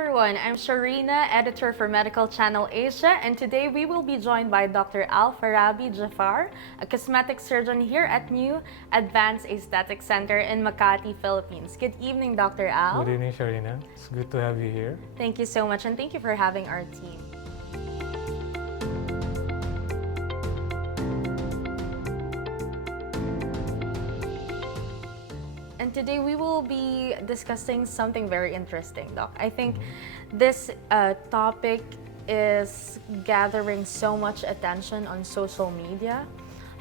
everyone, I'm Sharina, editor for Medical Channel Asia, and today we will be joined by Dr. Al Farabi Jaafar, a cosmetic surgeon here at New Advanced Aesthetic Center in Makati, Philippines. Good evening, Dr. Al. Good evening, Sharina. It's good to have you here. Thank you so much, and thank you for having our team. And today we will be discussing something very interesting, Doc. I think this topic is gathering so much attention on social media,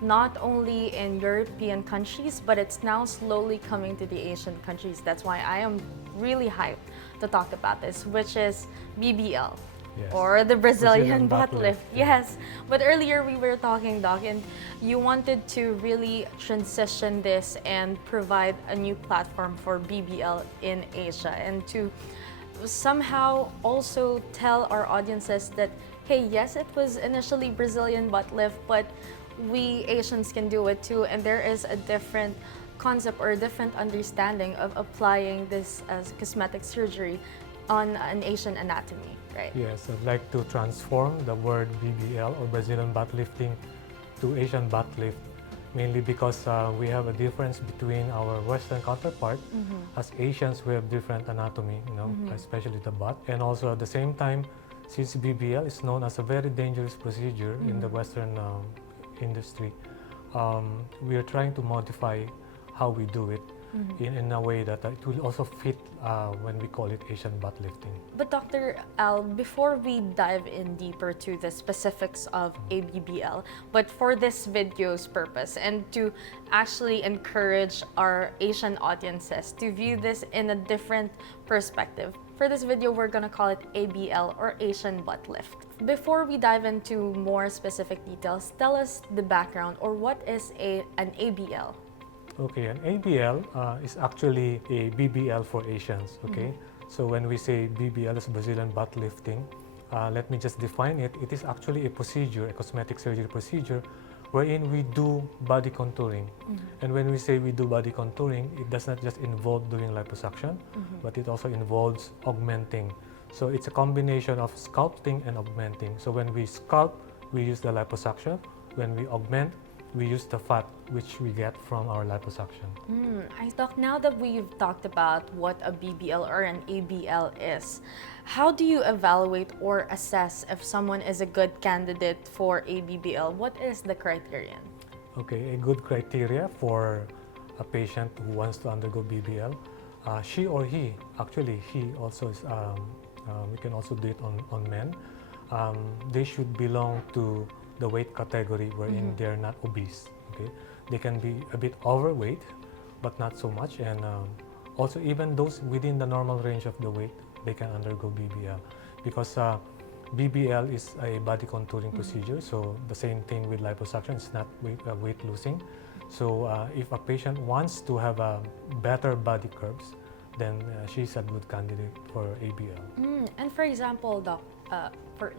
not only in European countries, but it's now slowly coming to the Asian countries. That's why I am really hyped to talk about this, which is BBL. Yes. Or the Brazilian butt butt lift. lift, yeah. Yes. But earlier we were talking, Doc, and you wanted to really transition this and provide a new platform for BBL in Asia and to somehow also tell our audiences that, hey, yes, it was initially Brazilian butt lift, but we Asians can do it too, and there is a different concept or a different understanding of applying this as cosmetic surgery on an Asian anatomy, right? Yes, I'd like to transform the word BBL or Brazilian butt lifting to Asian butt lift, mainly because we have a difference between our Western counterpart. As Asians, we have different anatomy, especially the butt. And also at the same time, since BBL is known as a very dangerous procedure in the Western industry, we are trying to modify how we do it in a way that it will also fit when we call it Asian butt lifting. But Dr. Al, before we dive in deeper to the specifics of ABBL, but for this video's purpose and to actually encourage our Asian audiences to view this in a different perspective, for this video we're gonna call it ABL or Asian butt lift. Before we dive into more specific details, tell us the background or what is an ABL? Okay, an ABL is actually a BBL for Asians, okay? So when we say BBL is Brazilian butt lifting, let me just define it. It is actually a procedure, a cosmetic surgery procedure, wherein we do body contouring. And when we say we do body contouring, it does not just involve doing liposuction, but it also involves augmenting. So it's a combination of sculpting and augmenting. So when we sculpt, we use the liposuction. When we augment, we use the fat which we get from our liposuction. Now that we've talked about what a BBL or an ABL is, how do you evaluate or assess if someone is a good candidate for a BBL? What is the criterion? Okay, a good criteria for a patient who wants to undergo BBL, she or he, actually he also is, we can also do it on men, they should belong to the weight category wherein they're not obese. Okay, they can be a bit overweight, but not so much, and also even those within the normal range of the weight, they can undergo BBL because BBL is a body contouring procedure. So the same thing with liposuction, it's not weight losing. So if a patient wants to have better body curves, then she's a good candidate for ABL. And for example, Doc, for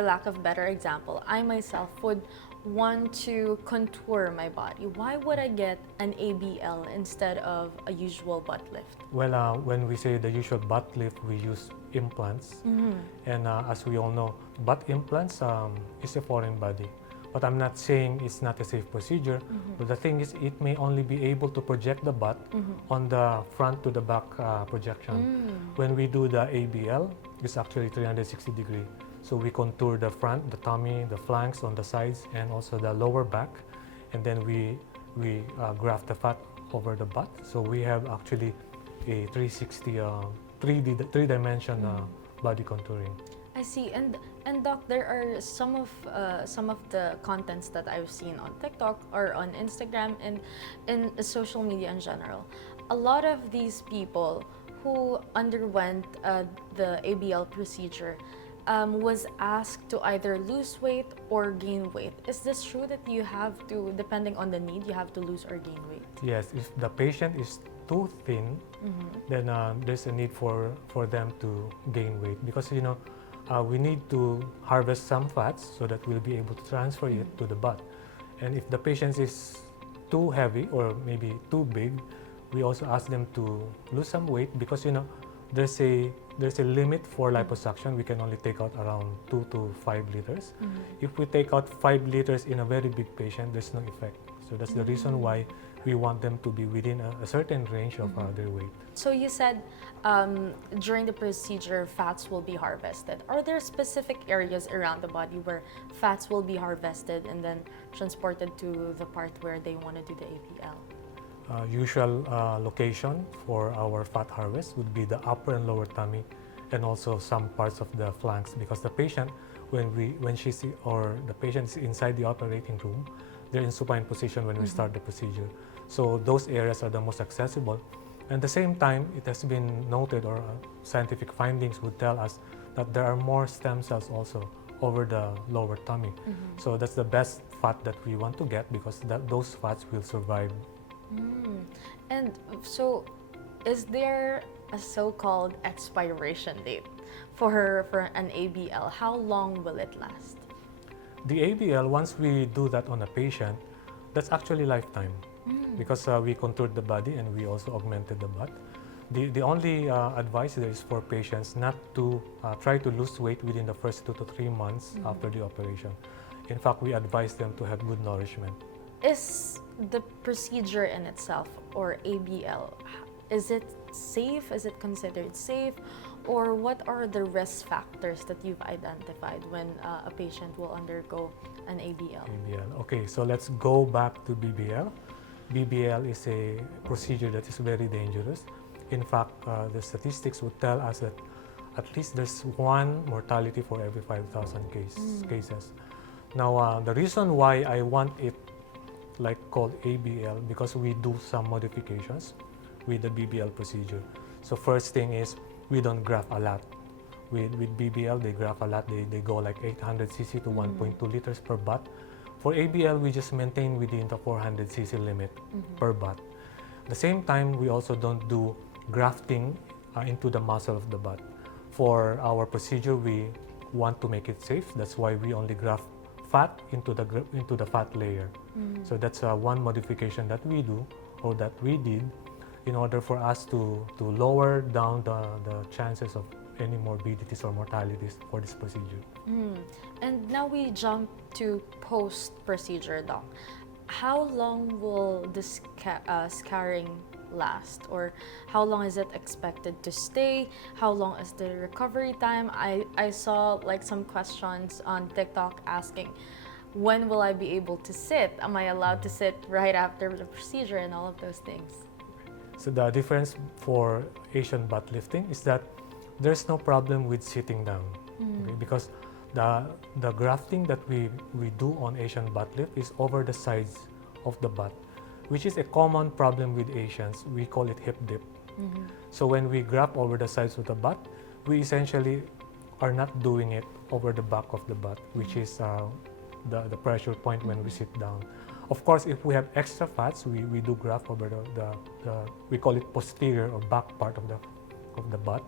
lack of better example, I myself would want to contour my body. Why would I get an ABL instead of a usual butt lift? Well, when we say the usual butt lift, we use implants. And as we all know, butt implants is a foreign body. But I'm not saying it's not a safe procedure, but the thing is it may only be able to project the butt on the front to the back projection. When we do the ABL, it's actually 360 degree. So we contour the front, the tummy, the flanks on the sides, and also the lower back. And then we graft the fat over the butt. So we have actually a 360, three-dimension body contouring. I see, and Doc, there are some of the contents that I've seen on TikTok or on Instagram and in social media in general. A lot of these people who underwent the ABL procedure was asked to either lose weight or gain weight. Is this true that you have to, depending on the need, you have to lose or gain weight? Yes, if the patient is too thin, then there's a need for them to gain weight because we need to harvest some fats so that we'll be able to transfer it to the butt. And if the patient is too heavy or maybe too big, we also ask them to lose some weight because there's a there's a limit for liposuction. We can only take out around 2 to 5 liters. If we take out 5 liters in a very big patient, there's no effect. So that's the reason why we want them to be within a certain range of their weight. So you said during the procedure, fats will be harvested. Are there specific areas around the body where fats will be harvested and then transported to the part where they want to do the ABL? Usual location for our fat harvest would be the upper and lower tummy, and also some parts of the flanks, because the patient, when she's or the patient is inside the operating room, they're in supine position when we start the procedure. So those areas are the most accessible. At the same time, it has been noted, or scientific findings would tell us, that there are more stem cells also over the lower tummy. So that's the best fat that we want to get, because those fats will survive. And so, is there a so-called expiration date for an ABL? How long will it last? The ABL, once we do that on a patient, that's actually lifetime, because we contoured the body and we also augmented the butt. The only advice there is for patients not to try to lose weight within the first 2 to 3 months after the operation. In fact, we advise them to have good nourishment. Is the procedure in itself, or ABL, is it safe? Is it considered safe? Or what are the risk factors that you've identified when a patient will undergo an ABL? ABL. Okay, so let's go back to BBL. BBL is a procedure that is very dangerous. In fact, the statistics would tell us that at least there's one mortality for every 5,000 cases. Now, the reason why I want it called ABL, because we do some modifications with the BBL procedure. So first thing is, we don't graft a lot. With BBL, they graft a lot. They go like 800 cc to 1.2 liters per butt. For ABL, we just maintain within the 400 cc limit per butt. At the same time, we also don't do grafting into the muscle of the butt. For our procedure, we want to make it safe. That's why we only graft fat into the fat layer. So that's one modification that we do, or that we did, in order for us to lower down the chances of any morbidities or mortalities for this procedure. And now we jump to post-procedure, Doc. How long will this scarring last, or how long is it expected to stay? How long is the recovery time? I saw like some questions on TikTok asking, when will I be able to sit? Am I allowed to sit right after the procedure, and all of those things? So the difference for Asian butt lifting is that there's no problem with sitting down, okay? Because the grafting that we do on Asian butt lift is over the sides of the butt, which is a common problem with Asians. We call it hip dip. So when we graft over the sides of the butt, we essentially are not doing it over the back of the butt, which is the pressure point when we sit down. Of course, if we have extra fats, we do graft over we call it posterior or back part of the butt,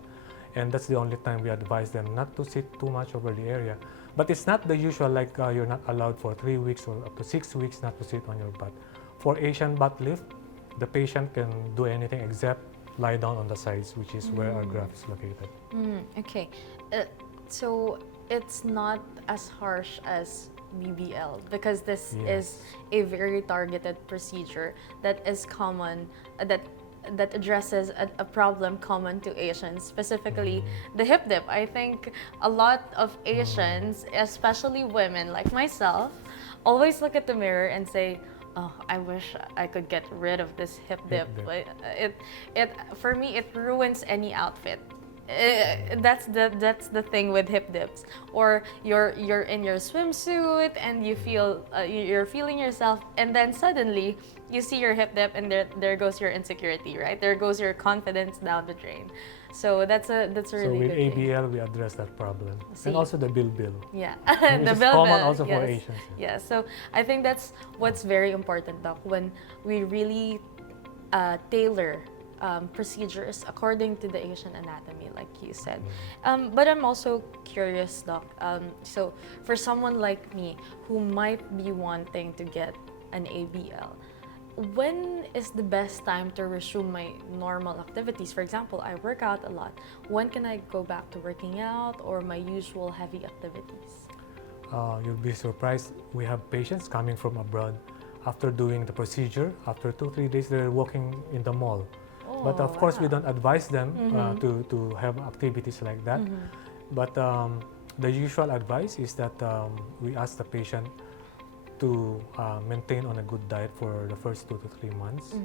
and that's the only time we advise them not to sit too much over the area. But it's not the usual, like you're not allowed for 3 weeks or up to 6 weeks not to sit on your butt. For Asian butt lift, the patient can do anything except lie down on the sides, which is where our graft is located. Okay, so it's not as harsh as BBL, because this is a very targeted procedure that is common, that addresses a problem common to Asians, specifically the hip dip. I think a lot of Asians, especially women like myself, always look at the mirror and say, "Oh, I wish I could get rid of this hip dip." For me, it ruins any outfit. That's the thing with hip dips. Or you're in your swimsuit and you feel you're feeling yourself, and then suddenly you see your hip dip, and there goes your insecurity, right? There goes your confidence down the drain. So that's a really So with good thing. ABL, we address that problem. See. And also the bill. Yeah, Which is common also for Asians. Yeah, so I think that's what's very important, Doc, when we really tailor procedures according to the Asian anatomy, like you said. But I'm also curious, Doc. So for someone like me who might be wanting to get an ABL, when is the best time to resume my normal activities? For example, I work out a lot. When can I go back to working out or my usual heavy activities? You'll be surprised. We have patients coming from abroad after doing the procedure. After 2-3 days, they're walking in the mall. But of course, we don't advise them to have activities like that. But the usual advice is that we ask the patient to maintain on a good diet for the first 2 to 3 months,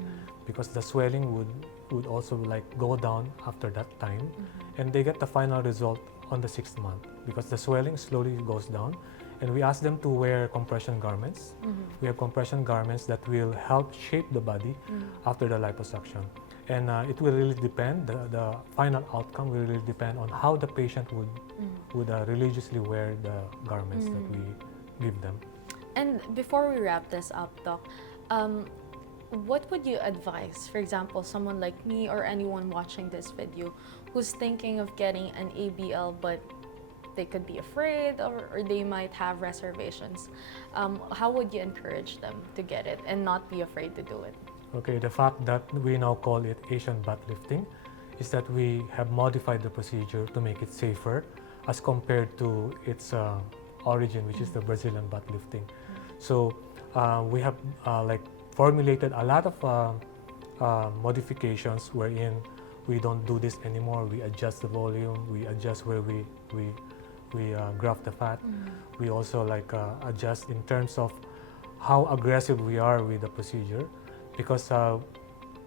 because the swelling would also like go down after that time, and they get the final result on the 6th month because the swelling slowly goes down. And we ask them to wear compression garments. We have compression garments that will help shape the body after the liposuction. And it will really depend, the final outcome will really depend on how the patient would religiously wear the garments that we give them. And before we wrap this up, Doc, what would you advise, for example, someone like me or anyone watching this video who's thinking of getting an ABL but they could be afraid or they might have reservations? How would you encourage them to get it and not be afraid to do it? Okay, the fact that we now call it Asian butt lifting is that we have modified the procedure to make it safer as compared to its origin, which is the Brazilian butt lifting. So we have like formulated a lot of modifications wherein we don't do this anymore. We adjust the volume, we adjust where we graft the fat. We also like adjust in terms of how aggressive we are with the procedure, because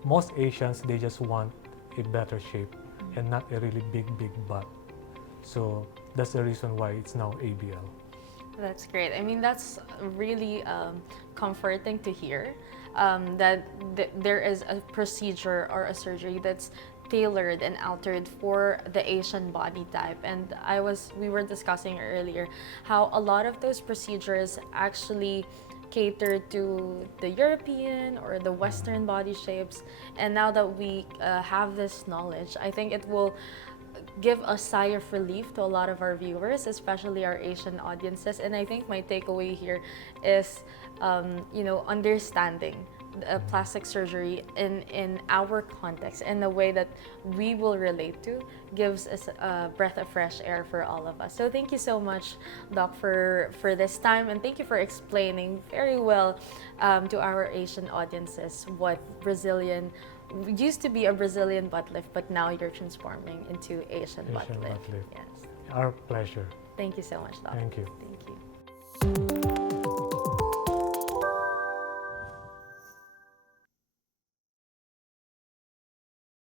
most Asians, they just want a better shape and not a really big butt. So that's the reason why it's now ABL. That's great. I mean, that's really comforting to hear, that there is a procedure or a surgery that's tailored and altered for the Asian body type. And we were discussing earlier how a lot of those procedures actually cater to the European or the Western body shapes. And now that we have this knowledge, I think it will give a sigh of relief to a lot of our viewers, especially our Asian audiences. And I think my takeaway here is, understanding plastic surgery in our context, in the way that we will relate to, gives us a breath of fresh air for all of us. So thank you so much, Doc, for this time, and thank you for explaining very well to our Asian audiences what used to be a Brazilian butt lift, but now you're transforming into Asian butt lift. Yes. Our pleasure. Thank you so much, Doc. Thank you. Thank you.